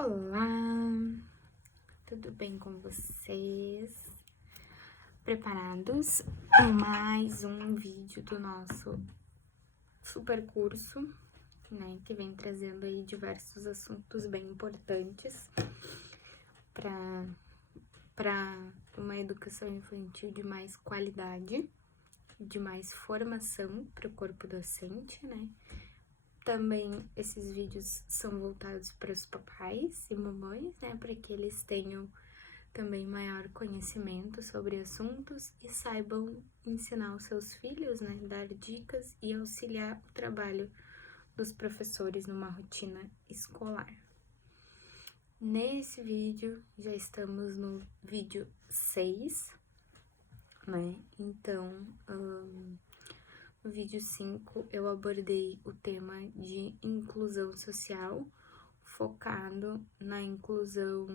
Olá, tudo bem com vocês? Preparados para mais um vídeo do nosso super curso, né? Que vem trazendo aí diversos assuntos bem importantes para uma educação infantil de mais qualidade, de mais formação para o corpo docente, né? Também esses vídeos são voltados para os papais e mamães, né? Para que eles tenham também maior conhecimento sobre assuntos e saibam ensinar os seus filhos, né? Dar dicas e auxiliar o trabalho dos professores numa rotina escolar. Nesse vídeo, já estamos no vídeo 6, né? Então, no vídeo 5, eu abordei o tema de inclusão social, focado na inclusão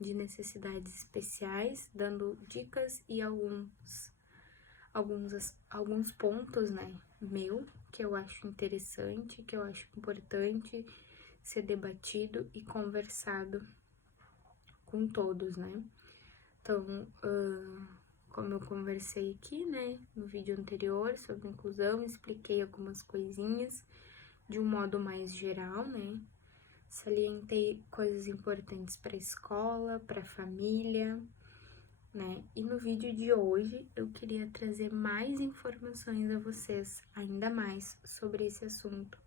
de necessidades especiais, dando dicas e alguns pontos, né, que eu acho interessante, que eu acho importante ser debatido e conversado com todos, né? Então, como eu conversei aqui, né, no vídeo anterior sobre inclusão, expliquei algumas coisinhas de um modo mais geral, né? Salientei coisas importantes para a escola, para a família, né? E no vídeo de hoje eu queria trazer mais informações a vocês, ainda mais sobre esse assunto,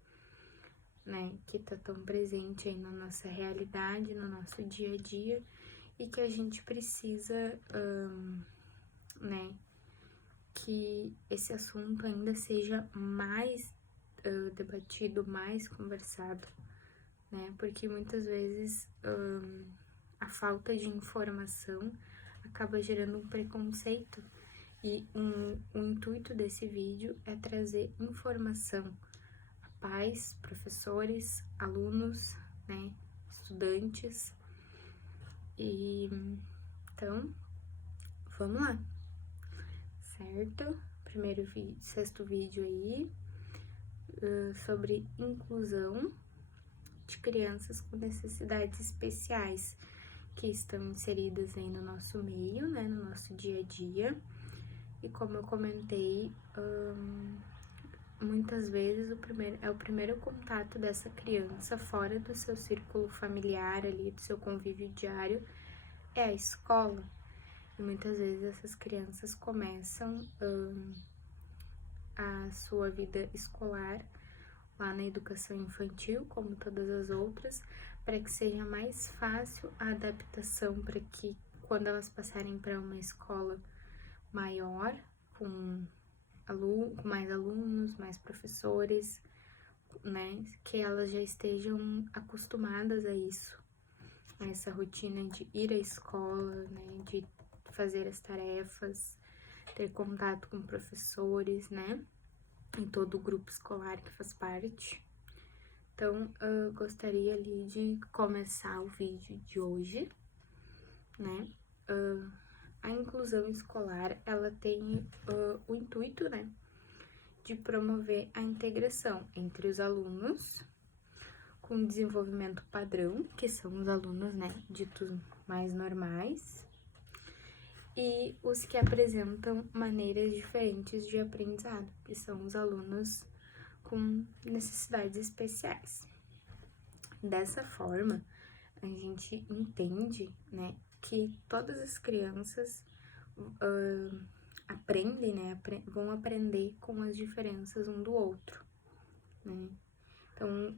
né? Que tá tão presente aí na nossa realidade, no nosso dia a dia e que a gente precisa, né? Que esse assunto ainda seja mais debatido, mais conversado, né? Porque muitas vezes a falta de informação acaba gerando um preconceito e o intuito desse vídeo é trazer informação a pais, professores, alunos, né? Estudantes. E então, vamos lá, certo? Sexto vídeo aí sobre inclusão de crianças com necessidades especiais que estão inseridas aí no nosso meio, né, no nosso dia a dia. E como eu comentei, muitas vezes o primeiro contato dessa criança fora do seu círculo familiar ali, do seu convívio diário, é a escola. E muitas vezes essas crianças começam a sua vida escolar lá na educação infantil, como todas as outras, para que seja mais fácil a adaptação, para que quando elas passarem para uma escola maior, com mais alunos, mais professores, né, que elas já estejam acostumadas a isso, a essa rotina de ir à escola, né, de fazer as tarefas, ter contato com professores, né, em todo o grupo escolar que faz parte. Então, eu gostaria ali de começar o vídeo de hoje, né? A inclusão escolar, ela tem o intuito, né, de promover a integração entre os alunos com desenvolvimento padrão, que são os alunos, né, ditos mais normais, e os que apresentam maneiras diferentes de aprendizado, que são os alunos com necessidades especiais. Dessa forma, a gente entende, né, que todas as crianças aprendem, né, vão aprender com as diferenças um do outro, né. Então,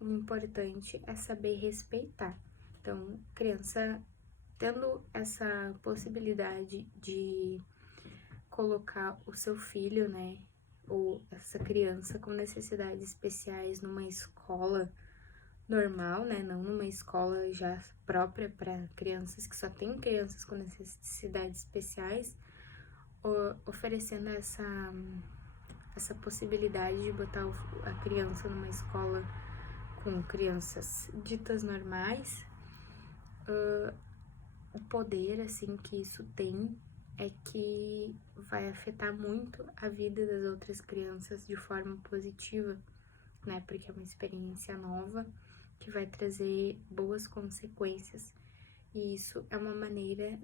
o importante é saber respeitar. Então, criança tendo essa possibilidade de colocar o seu filho, né, ou essa criança com necessidades especiais numa escola normal, né, não numa escola já própria para crianças que só tem crianças com necessidades especiais, oferecendo essa possibilidade de botar a criança numa escola com crianças ditas normais, o poder, assim, que isso tem é que vai afetar muito a vida das outras crianças de forma positiva, né? Porque é uma experiência nova, que vai trazer boas consequências. E isso é uma maneira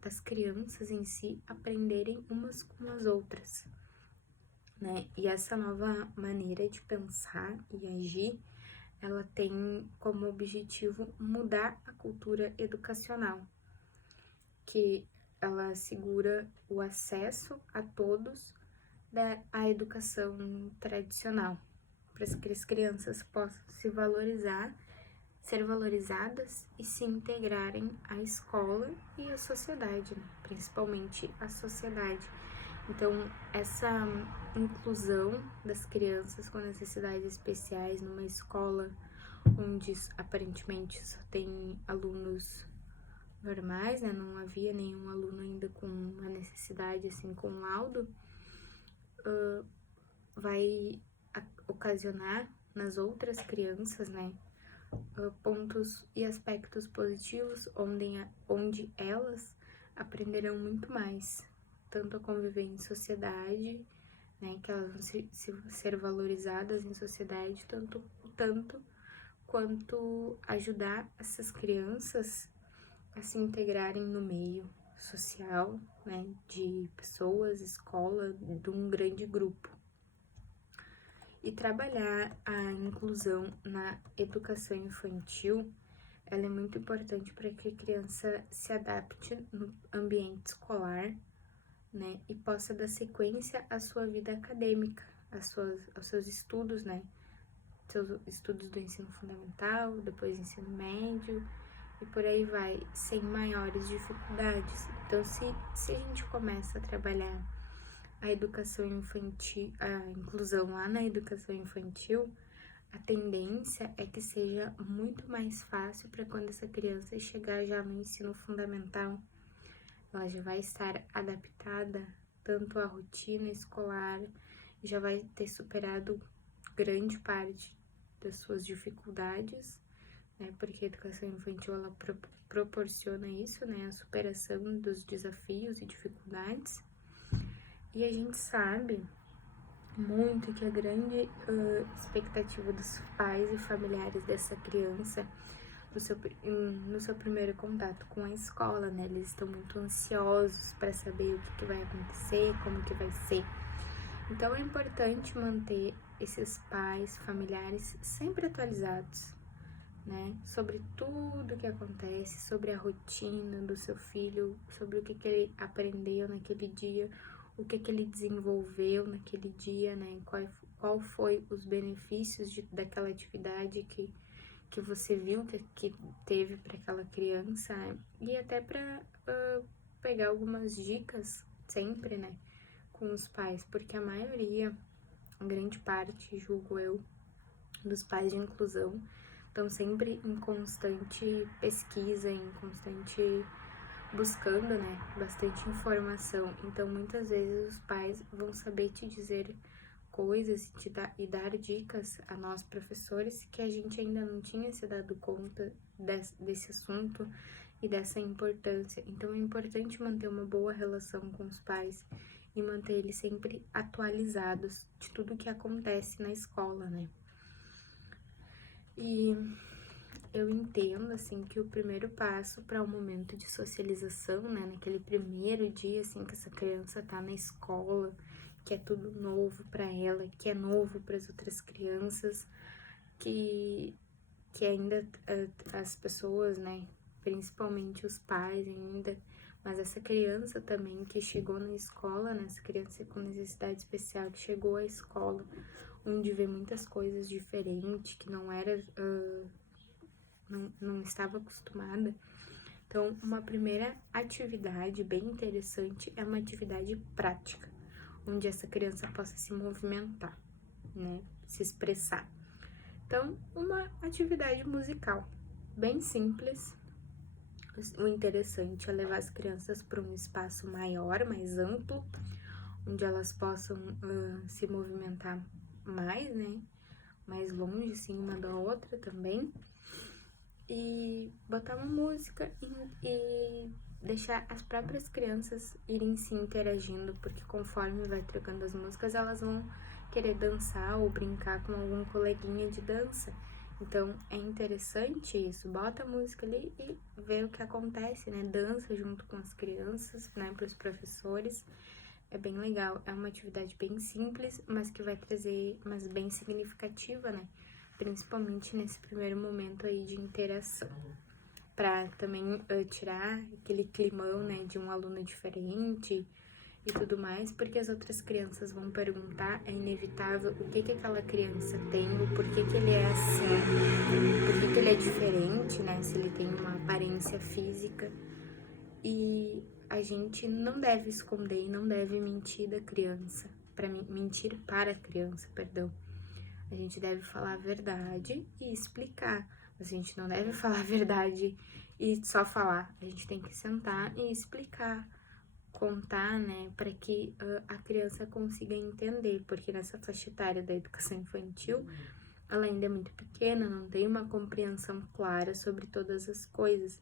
das crianças em si aprenderem umas com as outras, né? E essa nova maneira de pensar e agir, ela tem como objetivo mudar a cultura educacional, que ela assegura o acesso a todos à educação tradicional, para que as crianças possam ser valorizadas e se integrarem à escola e à sociedade, né? Principalmente à sociedade. Então, essa inclusão das crianças com necessidades especiais numa escola onde aparentemente só tem alunos normais, né? Não havia nenhum aluno ainda com uma necessidade, assim, com laudo, vai ocasionar nas outras crianças, né? Pontos e aspectos positivos onde elas aprenderão muito mais, tanto a conviver em sociedade, né, que elas vão ser valorizadas em sociedade, tanto quanto ajudar essas crianças a se integrarem no meio social, né, de pessoas, escola, de um grande grupo. E trabalhar a inclusão na educação infantil, ela é muito importante para que a criança se adapte no ambiente escolar, né, e possa dar sequência à sua vida acadêmica, aos seus estudos, né, seus estudos do ensino fundamental, depois ensino médio, e por aí vai, sem maiores dificuldades. Então, se a gente começa a trabalhar a educação infantil, a inclusão lá na educação infantil, a tendência é que seja muito mais fácil para quando essa criança chegar já no ensino fundamental, ela já vai estar adaptada tanto à rotina escolar, já vai ter superado grande parte das suas dificuldades, né? Porque a educação infantil, ela proporciona isso, né? A superação dos desafios e dificuldades. E a gente sabe muito que a grande expectativa dos pais e familiares dessa criança no seu primeiro contato com a escola, né? Eles estão muito ansiosos para saber o que vai acontecer, como que vai ser. Então é importante manter esses pais, familiares sempre atualizados, né? Sobre tudo que acontece, sobre a rotina do seu filho, sobre o que ele aprendeu naquele dia, o que ele desenvolveu naquele dia, né? Qual foi os benefícios daquela atividade que você viu que teve para aquela criança, né? E até para pegar algumas dicas sempre, né? Com os pais, porque a maioria, a grande parte, julgo eu, dos pais de inclusão estão sempre em constante pesquisa, em constante buscando, né, bastante informação. Então, muitas vezes os pais vão saber te dizer coisas e dar dicas a nós professores que a gente ainda não tinha se dado conta desse assunto e dessa importância. Então, é importante manter uma boa relação com os pais e manter eles sempre atualizados de tudo que acontece na escola, né? E eu entendo, assim, que o primeiro passo para um momento de socialização, né, naquele primeiro dia, assim, que essa criança tá na escola, que é tudo novo para ela, que é novo para as outras crianças, que ainda as pessoas, né, principalmente os pais ainda, mas essa criança também que chegou na escola, né, essa criança com necessidade especial que chegou à escola, onde vê muitas coisas diferentes, que não era... não estava acostumada. Então, uma primeira atividade bem interessante é uma atividade prática, onde essa criança possa se movimentar, né? Se expressar. Então, uma atividade musical bem simples. O interessante é levar as crianças para um espaço maior, mais amplo, onde elas possam se movimentar mais, né? Mais longe, assim, uma da outra também. E botar uma música e deixar as próprias crianças irem se interagindo, porque conforme vai trocando as músicas, elas vão querer dançar ou brincar com algum coleguinha de dança. Então, é interessante isso, bota a música ali e vê o que acontece, né? Dança junto com as crianças, né? Para os professores. É bem legal, é uma atividade bem simples, mas que vai trazer, mas bem significativa, né? Principalmente nesse primeiro momento aí de interação. Pra também tirar aquele climão, né? De um aluno diferente e tudo mais, porque as outras crianças vão perguntar, é inevitável o que aquela criança tem, o porquê que ele é assim, por que ele é diferente, né, se ele tem uma aparência física, e a gente não deve esconder e não deve mentir da criança, mentir para a criança, perdão. A gente deve falar a verdade e explicar, mas a gente não deve falar a verdade e só falar, a gente tem que sentar e explicar, contar, né, para que a criança consiga entender, porque nessa faixa etária da educação infantil, ela ainda é muito pequena, não tem uma compreensão clara sobre todas as coisas.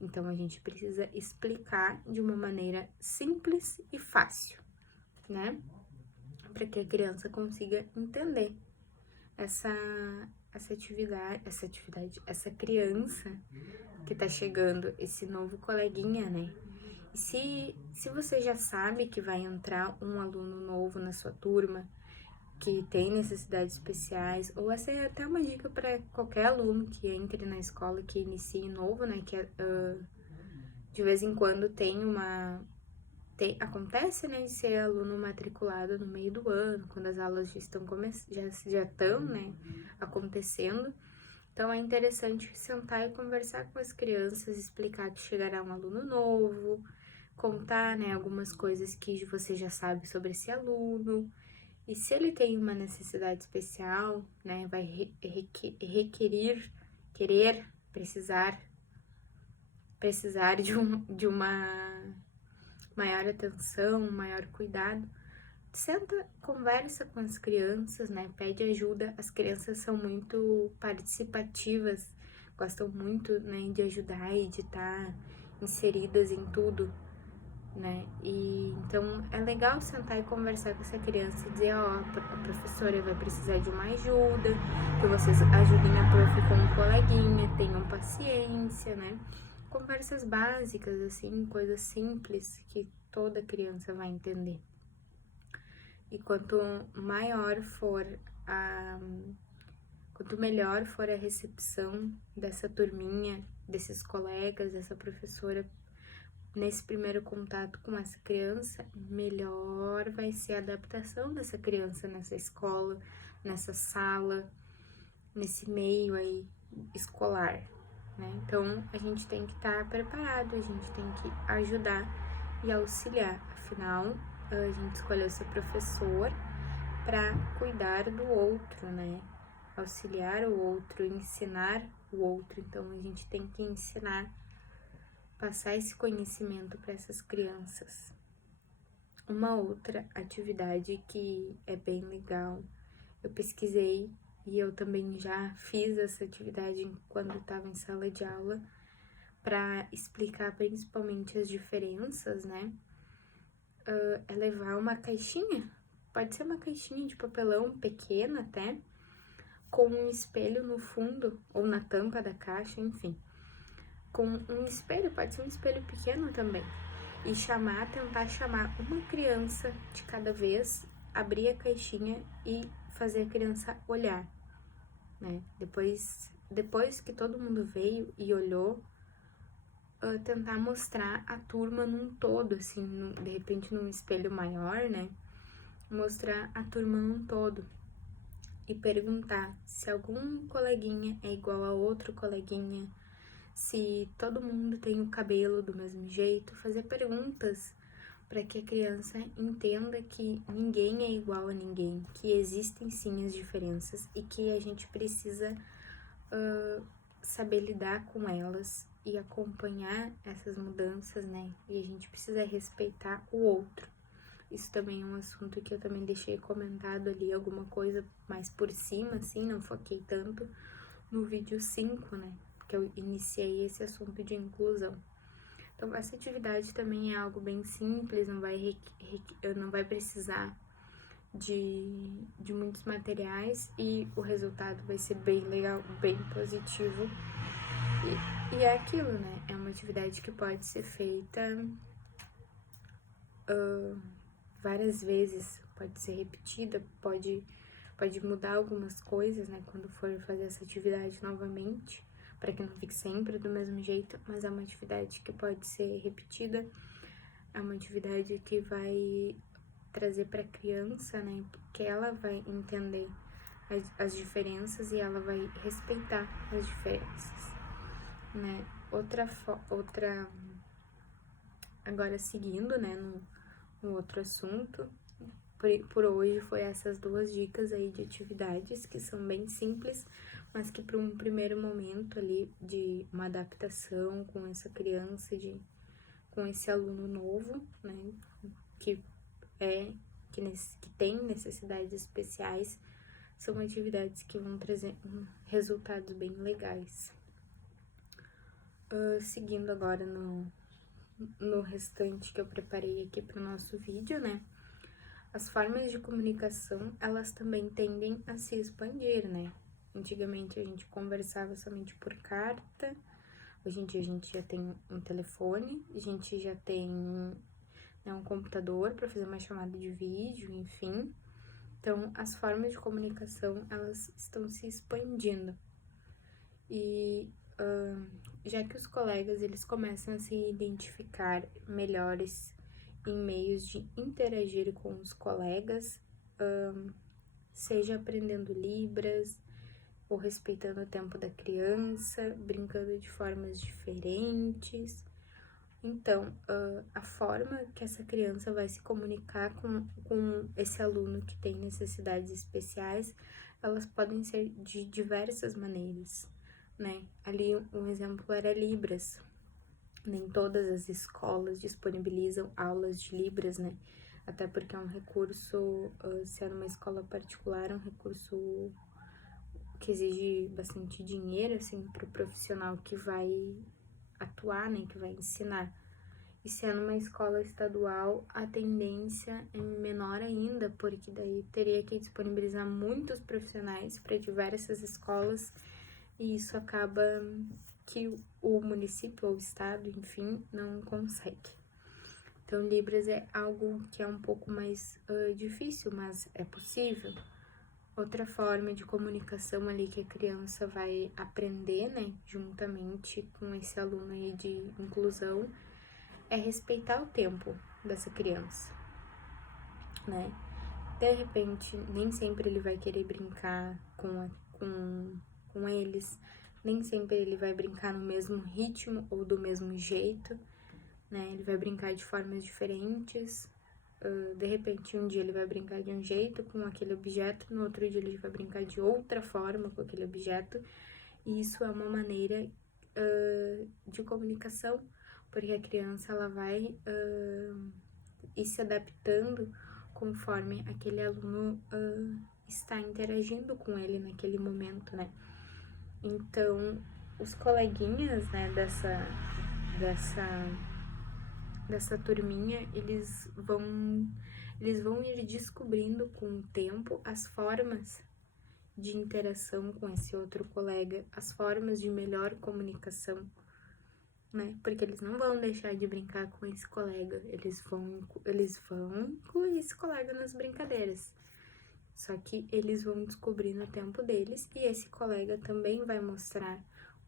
Então, a gente precisa explicar de uma maneira simples e fácil, né, para que a criança consiga entender essa criança que tá chegando, esse novo coleguinha, né? Se você já sabe que vai entrar um aluno novo na sua turma, que tem necessidades especiais, ou essa é até uma dica para qualquer aluno que entre na escola, que inicie novo, né? Que de vez em quando acontece, né, de ser aluno matriculado no meio do ano, quando as aulas já estão, né, acontecendo. Então, é interessante sentar e conversar com as crianças, explicar que chegará um aluno novo, contar, né, algumas coisas que você já sabe sobre esse aluno. E se ele tem uma necessidade especial, né, vai precisar de uma maior atenção, um maior cuidado, senta, conversa com as crianças, né? Pede ajuda. As crianças são muito participativas, gostam muito, né, de ajudar e de estar inseridas em tudo, né? E então é legal sentar e conversar com essa criança e dizer, ó, a professora vai precisar de uma ajuda, que vocês ajudem a prof com um coleguinha, tenham paciência, né? Conversas básicas, assim, coisas simples que toda criança vai entender. E quanto melhor for a recepção dessa turminha, desses colegas, dessa professora, nesse primeiro contato com essa criança, melhor vai ser a adaptação dessa criança nessa escola, nessa sala, nesse meio aí escolar, né? Então, a gente tem que estar preparado, a gente tem que ajudar e auxiliar. Afinal, a gente escolheu ser professor para cuidar do outro, né? Auxiliar o outro, ensinar o outro. Então, a gente tem que ensinar, passar esse conhecimento para essas crianças. Uma outra atividade que é bem legal, eu pesquisei e eu também já fiz essa atividade quando estava em sala de aula, para explicar principalmente as diferenças, né? É levar uma caixinha, pode ser uma caixinha de papelão pequena até, com um espelho no fundo ou na tampa da caixa, enfim. Com um espelho, pode ser um espelho pequeno também. E tentar chamar uma criança de cada vez, abrir a caixinha e fazer a criança olhar, né? Depois que todo mundo veio e olhou, tentar mostrar a turma num todo, assim, de repente num espelho maior, né? Mostrar a turma num todo e perguntar se algum coleguinha é igual a outro coleguinha, se todo mundo tem o cabelo do mesmo jeito, fazer perguntas para que a criança entenda que ninguém é igual a ninguém, que existem sim as diferenças e que a gente precisa saber lidar com elas e acompanhar essas mudanças, né? E a gente precisa respeitar o outro. Isso também é um assunto que eu também deixei comentado ali, alguma coisa mais por cima, assim, não foquei tanto no vídeo 5, né? Que eu iniciei esse assunto de inclusão. Então, essa atividade também é algo bem simples, não vai precisar de muitos materiais e o resultado vai ser bem legal, bem positivo. E é aquilo, né? É uma atividade que pode ser feita várias vezes, pode ser repetida, pode mudar algumas coisas, né? Quando for fazer essa atividade novamente, para que não fique sempre do mesmo jeito, mas é uma atividade que pode ser repetida, é uma atividade que vai trazer para a criança, né? Porque ela vai entender as diferenças e ela vai respeitar as diferenças, né? Agora seguindo, né, no outro assunto, por hoje foi essas 2 dicas aí de atividades que são bem simples, mas que para um primeiro momento ali de uma adaptação com essa criança, com esse aluno novo, né, que tem necessidades especiais, são atividades que vão trazer resultados bem legais. Seguindo agora no restante que eu preparei aqui para o nosso vídeo, né? As formas de comunicação, elas também tendem a se expandir, né? Antigamente a gente conversava somente por carta, hoje em dia a gente já tem um telefone, a gente já tem, né, um computador para fazer uma chamada de vídeo, enfim. Então, as formas de comunicação, elas estão se expandindo. E já que os colegas, eles começam a se identificar melhores em meios de interagir com os colegas, seja aprendendo Libras, ou respeitando o tempo da criança, brincando de formas diferentes. Então, a forma que essa criança vai se comunicar com esse aluno que tem necessidades especiais, elas podem ser de diversas maneiras, né? Ali um exemplo era Libras. Nem todas as escolas disponibilizam aulas de Libras, né? Até porque é um recurso, se é numa escola particular, é um recurso que exige bastante dinheiro, assim, para o profissional que vai atuar, né? Que vai ensinar. E se é numa escola estadual, a tendência é menor ainda, porque daí teria que disponibilizar muitos profissionais para diversas escolas, e isso acaba que o município ou o estado, enfim, não consegue. Então, Libras é algo que é um pouco mais difícil, mas é possível. Outra forma de comunicação ali que a criança vai aprender, né, juntamente com esse aluno aí de inclusão, é respeitar o tempo dessa criança, né? De repente, nem sempre ele vai querer brincar com eles, nem sempre ele vai brincar no mesmo ritmo ou do mesmo jeito, né? Ele vai brincar de formas diferentes. De repente, um dia ele vai brincar de um jeito com aquele objeto, no outro dia ele vai brincar de outra forma com aquele objeto. E isso é uma maneira de comunicação, porque a criança ela vai ir se adaptando conforme aquele aluno está interagindo com ele naquele momento, né? Então, os coleguinhas, né, dessa turminha, eles vão ir descobrindo com o tempo as formas de interação com esse outro colega, as formas de melhor comunicação, né? Porque eles não vão deixar de brincar com esse colega, eles vão incluir esse colega nas brincadeiras. Só que eles vão descobrir no tempo deles, e esse colega também vai mostrar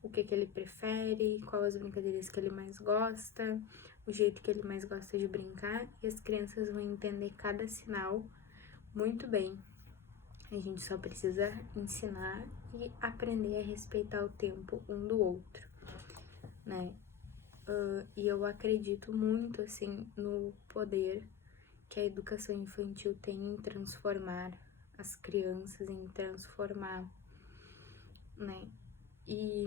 o que ele prefere, quais as brincadeiras que ele mais gosta, o jeito que ele mais gosta de brincar, e as crianças vão entender cada sinal muito bem. A gente só precisa ensinar e aprender a respeitar o tempo um do outro, né? E eu acredito muito, assim, no poder que a educação infantil tem em transformar as crianças, em transformar, né? E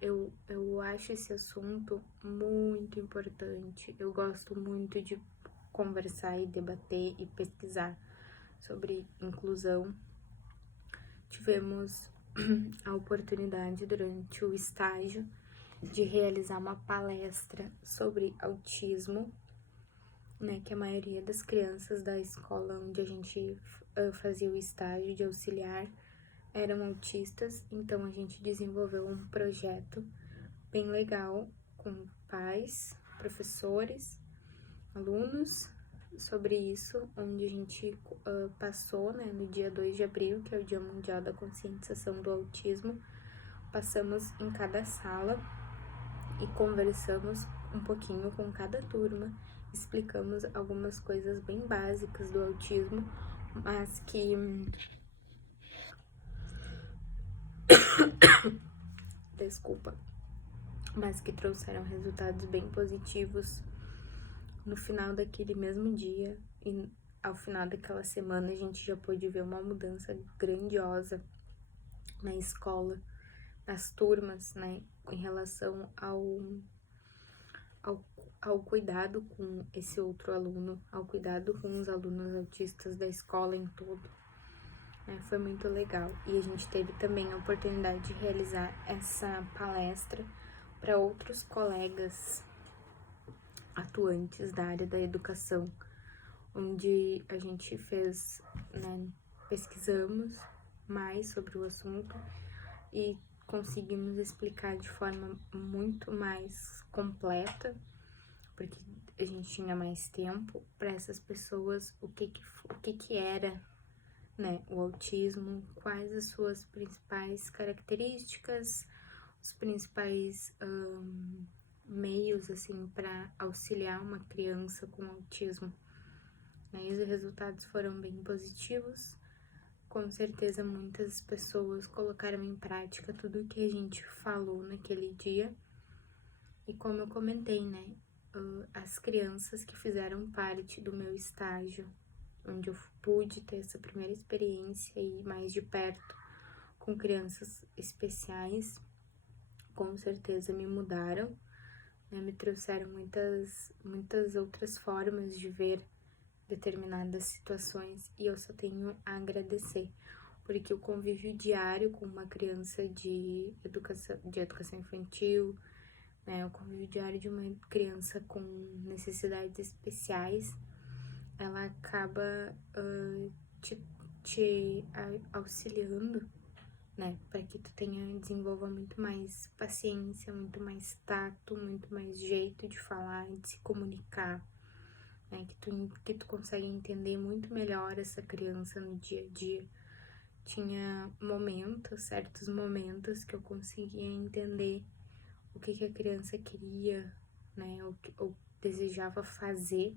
eu acho esse assunto muito importante. Eu gosto muito de conversar e debater e pesquisar sobre inclusão. Tivemos a oportunidade durante o estágio de realizar uma palestra sobre autismo, né, que a maioria das crianças da escola onde a gente fazia o estágio de auxiliar eram autistas, então a gente desenvolveu um projeto bem legal com pais, professores, alunos sobre isso, onde a gente passou, né, no dia 2 de abril, que é o Dia Mundial da Conscientização do Autismo, passamos em cada sala e conversamos um pouquinho com cada turma, explicamos algumas coisas bem básicas do autismo, mas que desculpa, mas que trouxeram resultados bem positivos no final daquele mesmo dia, e ao final daquela semana a gente já pôde ver uma mudança grandiosa na escola, nas turmas, né, em relação ao cuidado com esse outro aluno, ao cuidado com os alunos autistas da escola em todo. Foi muito legal. E a gente teve também a oportunidade de realizar essa palestra para outros colegas atuantes da área da educação, onde a gente fez, né, pesquisamos mais sobre o assunto e conseguimos explicar de forma muito mais completa, porque a gente tinha mais tempo para essas pessoas o que era, né, o autismo, quais as suas principais características, os principais meios, assim, para auxiliar uma criança com autismo. E os resultados foram bem positivos. Com certeza, muitas pessoas colocaram em prática tudo o que a gente falou naquele dia. E como eu comentei, né, as crianças que fizeram parte do meu estágio, onde eu pude ter essa primeira experiência e mais de perto com crianças especiais, com certeza me mudaram, né, me trouxeram muitas outras formas de ver determinadas situações, e eu só tenho a agradecer, porque o convívio diário com uma criança de educação infantil, né, o convívio diário de uma criança com necessidades especiais, ela acaba te auxiliando, né, para que tu desenvolva muito mais paciência, muito mais tato, muito mais jeito de falar e de se comunicar, né, que tu consegue entender muito melhor essa criança no dia a dia. Tinha certos momentos que eu conseguia entender o que a criança queria, né, ou desejava fazer,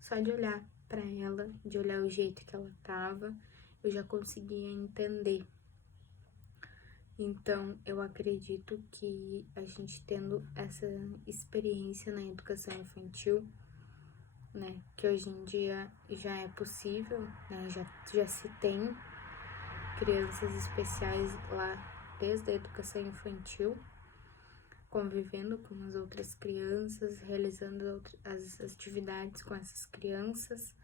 só de olhar para ela, de olhar o jeito que ela tava, eu já conseguia entender. Então, eu acredito que a gente tendo essa experiência na educação infantil, né, que hoje em dia já é possível, né, já se tem crianças especiais lá desde a educação infantil, convivendo com as outras crianças, realizando as atividades com essas crianças,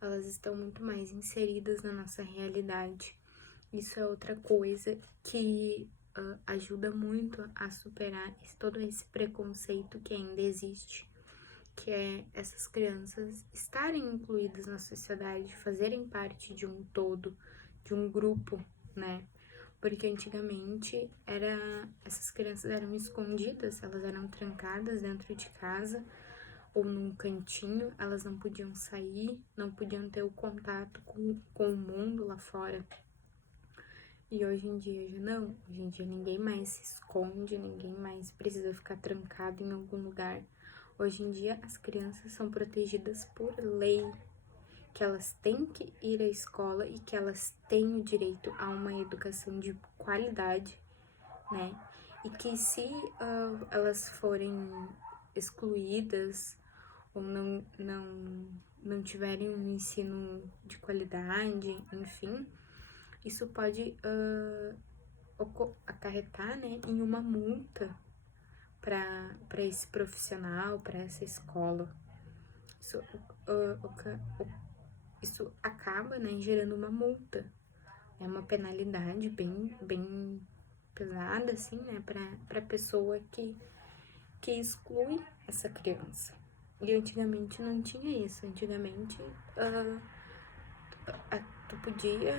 elas estão muito mais inseridas na nossa realidade. Isso é outra coisa que ajuda muito a superar todo esse preconceito que ainda existe, que é essas crianças estarem incluídas na sociedade, fazerem parte de um todo, de um grupo, né? Porque antigamente essas crianças eram escondidas, elas eram trancadas dentro de casa ou num cantinho, elas não podiam sair, não podiam ter o contato com o mundo lá fora. E hoje em dia já não, hoje em dia ninguém mais se esconde, ninguém mais precisa ficar trancado em algum lugar. Hoje em dia as crianças são protegidas por lei, que elas têm que ir à escola e que elas têm o direito a uma educação de qualidade, né? E que se elas forem excluídas ou não tiverem um ensino de qualidade, enfim, isso pode acarretar, né, em uma multa para esse profissional, para essa escola. Isso acaba, né, gerando uma multa, é uma penalidade bem pesada, assim, né, para a pessoa que exclui essa criança. E antigamente não tinha isso. Antigamente, tu podia,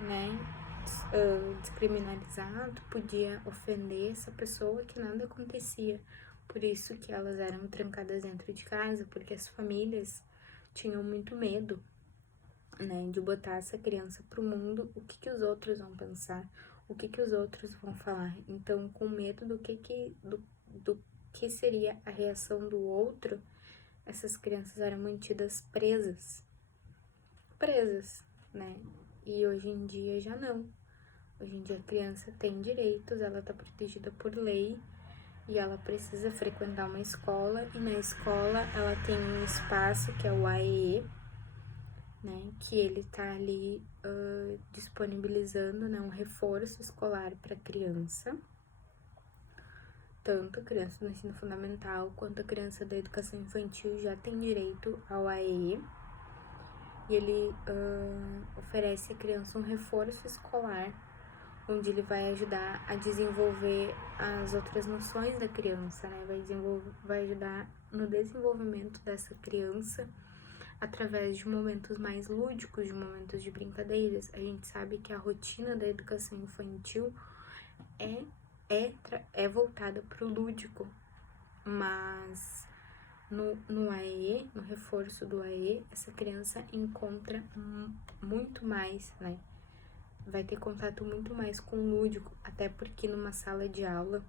né, descriminalizar, tu podia ofender essa pessoa que nada acontecia. Por isso que elas eram trancadas dentro de casa, porque as famílias tinham muito medo, né, de botar essa criança pro mundo, o que os outros vão pensar, o que os outros vão falar. Então, com medo do que seria a reação do outro, essas crianças eram mantidas presas, né? E hoje em dia já não. Hoje em dia a criança tem direitos, ela tá protegida por lei e ela precisa frequentar uma escola, e na escola ela tem um espaço que é o AEE, né, que ele tá ali disponibilizando, né, um reforço escolar para criança, tanto a criança do ensino fundamental quanto a criança da educação infantil já tem direito ao AEE, e ele oferece à criança um reforço escolar, onde ele vai ajudar a desenvolver as outras noções da criança, né, vai ajudar no desenvolvimento dessa criança através de momentos mais lúdicos, de momentos de brincadeiras. A gente sabe que a rotina da educação infantil é voltada para o lúdico, mas no AE, no reforço do AE, essa criança encontra muito mais, né? Vai ter contato muito mais com o lúdico, até porque numa sala de aula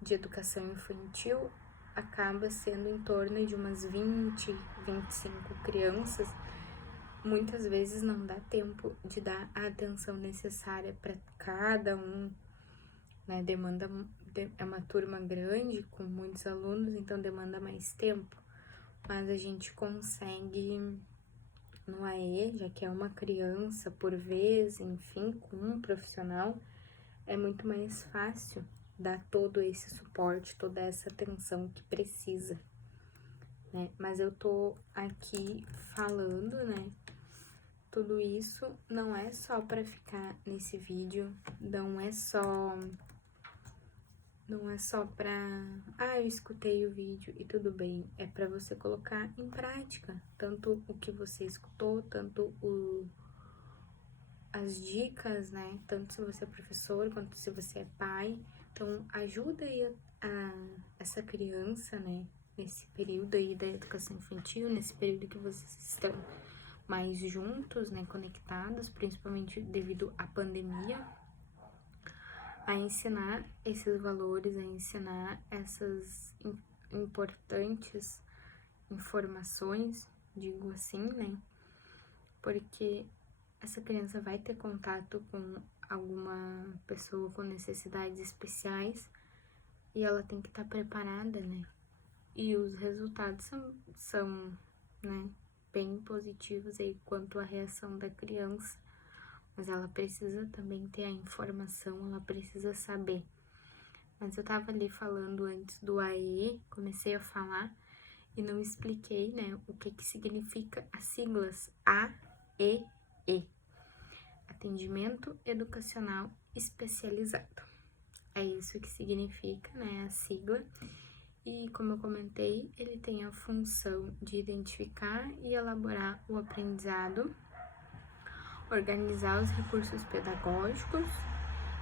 de educação infantil acaba sendo em torno de umas 20, 25 crianças. Muitas vezes não dá tempo de dar a atenção necessária para cada um, né? É uma turma grande, com muitos alunos, então demanda mais tempo. Mas a gente consegue, no AE, já que é uma criança por vez, enfim, com um profissional, é muito mais fácil dar todo esse suporte, toda essa atenção que precisa, né? Mas eu tô aqui falando, né? Tudo isso não é só para ficar nesse vídeo, não é só pra, eu escutei o vídeo e tudo bem, é para você colocar em prática, tanto o que você escutou, tanto as dicas, né, tanto se você é professor, quanto se você é pai. Então, ajuda aí essa criança, né, nesse período aí da educação infantil, nesse período que vocês estão mais juntos, né, conectados, principalmente devido à pandemia, a ensinar esses valores, a ensinar essas importantes informações, digo assim, né, porque essa criança vai ter contato com alguma pessoa com necessidades especiais e ela tem que estar preparada, né, e os resultados são, né, bem positivos aí quanto à reação da criança, mas ela precisa também ter a informação, ela precisa saber. Mas eu tava ali falando antes do AE, comecei a falar e não expliquei, né, o que significa as siglas AEE, Atendimento Educacional Especializado. É isso que significa, né, a sigla. E, como eu comentei, ele tem a função de identificar e elaborar o aprendizado, organizar os recursos pedagógicos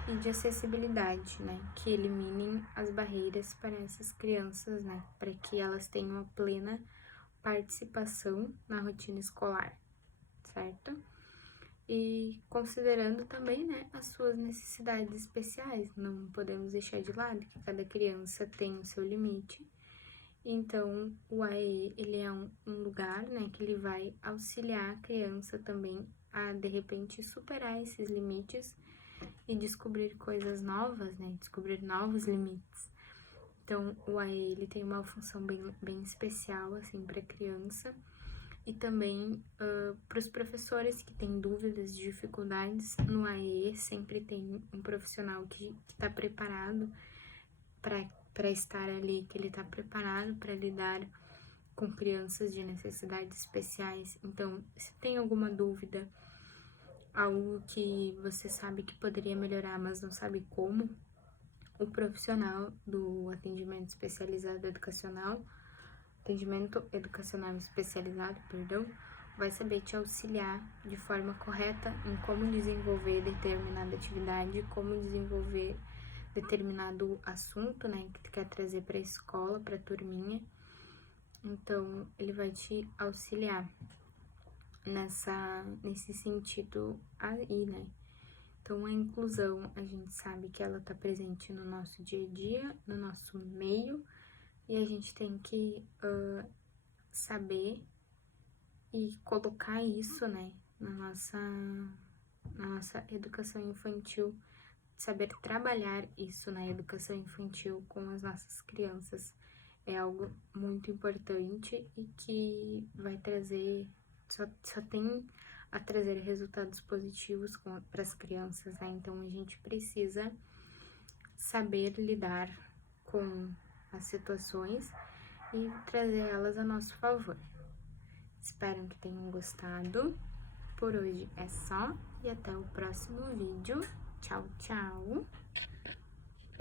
e de acessibilidade, né, que eliminem as barreiras para essas crianças, né, para que elas tenham a plena participação na rotina escolar, certo? E considerando também, né, as suas necessidades especiais, não podemos deixar de lado que cada criança tem o seu limite. Então, o AE, ele é um lugar, né, que ele vai auxiliar a criança também a, de repente, superar esses limites e descobrir coisas novas, né, descobrir novos limites. Então, o AE, ele tem uma função bem especial, assim, para a criança. E também para os professores que têm dúvidas, dificuldades, no AE sempre tem um profissional que está preparado para estar ali, que ele está preparado para lidar com crianças de necessidades especiais. Então, se tem alguma dúvida, algo que você sabe que poderia melhorar, mas não sabe como, o profissional do atendimento especializado educacional atendimento educacional especializado, perdão, vai saber te auxiliar de forma correta em como desenvolver determinada atividade, como desenvolver determinado assunto, né, que tu quer trazer para a escola, para a turminha. Então, ele vai te auxiliar nesse sentido aí, né? Então, a inclusão, a gente sabe que ela tá presente no nosso dia a dia, no nosso meio, e a gente tem que saber e colocar isso, né, na nossa educação infantil, saber trabalhar isso na educação infantil com as nossas crianças. É algo muito importante e que vai trazer, só tem a trazer resultados positivos para as crianças, né? Então, a gente precisa saber lidar com as situações e trazer elas a nosso favor. Espero que tenham gostado. Por hoje é só e até o próximo vídeo. Tchau, tchau!